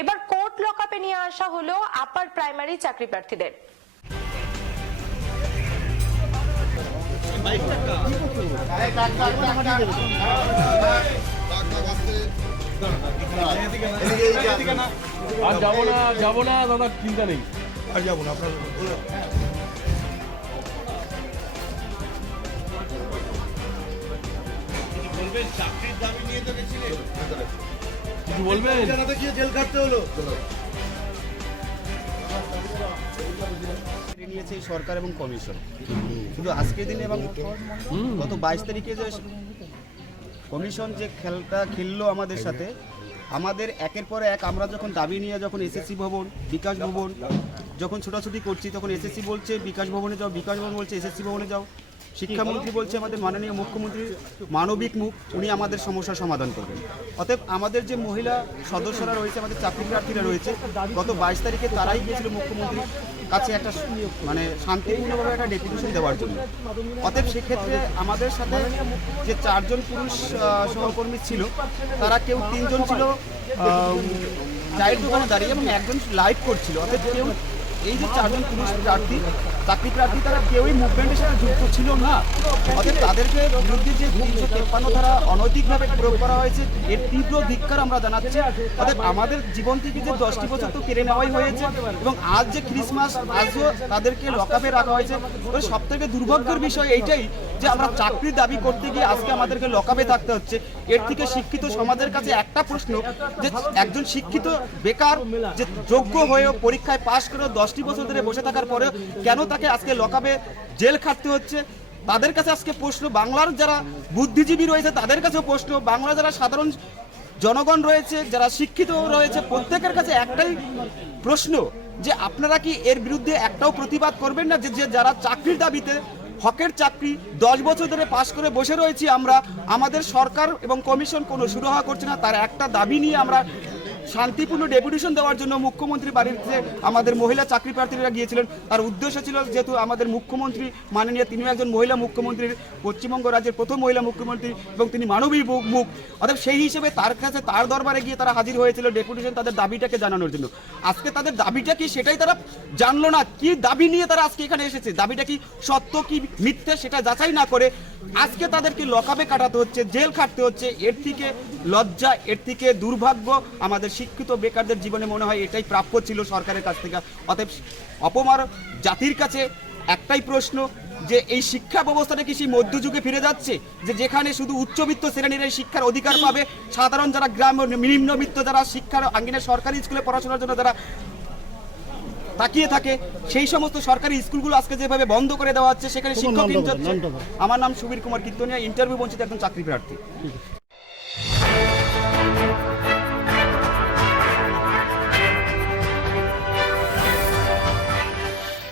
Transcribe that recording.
এবার কোর্ট লকআপে নিয়ে আসা হলো আপার প্রাইমারি চাকরি প্রার্থীদের। আর যাব না যাব না দাদা চিন্তা নেই। আর যাব না আপনার কিছু বলবেন? জেল খাটতে হলো। নিয়েছে এই সরকার এবং কমিশন। শুধু আজকের দিনে এবং গত বাইশ তারিখে যে কমিশন যে খেলটা খেললো আমাদের সাথে আমাদের একের পর এক আমরা যখন দাবি নিয়ে যখন এসএসসি ভবন বিকাশ ভবন যখন ছোটাছুটি করছি তখন এসএসসি বলছে বিকাশ ভবনে যাও বিকাশ ভবন বলছে এসএসসি ভবনে যাও। শিক্ষামন্ত্রী বলছে আমাদের মাননীয় মুখ্যমন্ত্রী মানবিক মুখ, উনি আমাদের সমস্যার সমাধান করবেন। অতএব আমাদের যে মহিলা সদস্যরা রয়েছে, আমাদের চাকরি প্রার্থীরা রয়েছে, গত বাইশ তারিখে তারাই গিয়েছিল মুখ্যমন্ত্রীর কাছে একটা মানে শান্তিপূর্ণভাবে একটা ডেপুটেশন দেওয়ার জন্য। অতএব সেক্ষেত্রে আমাদের সাথে যে চারজন পুরুষ সহকর্মী ছিল, তারা কেউ তিনজন ছিল চায়ের দোকানে দাঁড়িয়ে এবং একজন লাইভ করছিল। অতএব কেউ এই যে চারজন পুরুষ প্রার্থী, চাকরি প্রার্থী, তারা কেউই মুভমেন্টের সাথে যুক্ত ছিল না। অতএব তাদেরকে বিরুদ্ধে যে তিনশো তেপ্পান্ন ধারা অনৈতিকভাবে প্রয়োগ করা হয়েছে, এর তীব্র ধিক্কার আমরা জানাচ্ছি। অতএব আমাদের জীবন থেকে যে দশটি বছর তো কেড়ে নেওয়াই হয়েছে এবং আজ যে ক্রিসমাস আজও তাদেরকে লকআপে রাখা হয়েছে। সব থেকে দুর্ভাগ্যের বিষয় এইটাই যে আমরা চাকরির দাবি করতে গিয়ে আজকে আমাদেরকে লকআপে থাকতে হচ্ছে। এর থেকে শিক্ষিত সমাজের কাছে একটা প্রশ্ন, যে একজন শিক্ষিত বেকার যে যোগ্য হয়েও পরীক্ষায় পাশ করে দশটি বছর ধরে বসে থাকার পরেও কেন তাকে আজকে লকআপে জেল খাটতে হচ্ছে? তাদের কাছে আজকে প্রশ্ন। বাংলার যারা বুদ্ধিজীবী রয়েছে, তাদের কাছেও প্রশ্ন। বাংলা যারা সাধারণ জনগণ রয়েছে, যারা শিক্ষিত রয়েছে, প্রত্যেকের কাছে একটাই প্রশ্ন যে আপনারা কি এর বিরুদ্ধে একটাও প্রতিবাদ করবেন না? যে যারা চাকরির দাবিতে, হকের চাকরি দশ বছর ধরে পাশ করে বসে রয়েছি আমরা, আমাদের সরকার এবং কমিশন কোনো সুরাহা করছে না। তার একটা দাবি নিয়ে আমরা শান্তিপূর্ণ ডেপুটেশন দেওয়ার জন্য মুখ্যমন্ত্রী বাড়িতে আমাদের মহিলা চাকরি প্রার্থীরা গিয়েছিলেন। তার উদ্দেশ্য ছিল যেহেতু আমাদের মুখ্যমন্ত্রী মাননীয়, তিনিও একজন মহিলা মুখ্যমন্ত্রীর, পশ্চিমবঙ্গ রাজ্যের প্রথম মহিলা মুখ্যমন্ত্রী এবং তিনি মানবী মুখ। অর্থাৎ সেই হিসেবে তার কাছে, তার দরবারে গিয়ে তারা হাজির হয়েছিল ডেপুটেশন তাদের দাবিটাকে জানানোর জন্য। আজকে তাদের দাবিটা কি সেটাই তারা জানলো না। কি দাবি নিয়ে তারা আজকে এখানে এসেছে? দাবিটা কি সত্য, কি মিথ্যে সেটা যাচাই না করে আজকে তাদেরকে লকাবে কাটাতে হচ্ছে, জেল খাটতে হচ্ছে। এর থেকে লজ্জা, এর থেকে দুর্ভাগ্য আমাদের শিক্ষিত বেকারদের জীবনে মনে হয় এটাই প্রাপ্য ছিল সরকারের কাছ থেকে। অতএব অপমার জাতির কাছে একটাই প্রশ্ন যে এই শিক্ষা ব্যবস্থাটা কি সেই মধ্যযুগে ফিরে যাচ্ছে? যে যেখানে শুধু উচ্চবিত্ত শ্রেণির এই শিক্ষার অধিকার পাবে সাধারণ যারা গ্রাম নিম্নবিত্ত যারা শিক্ষার আঙ্গিনে সরকারি স্কুলে পড়াশোনার জন্য যারা তাকিয়ে থাকে সেই সমস্ত সরকারি স্কুলগুলো আজকে যেভাবে বন্ধ করে দেওয়া হচ্ছে সেখানে শিক্ষক আমার নাম সুবীর কুমার কীর্তনিয়া ইন্টারভিউ বঞ্চিত একজন চাকরি প্রার্থী।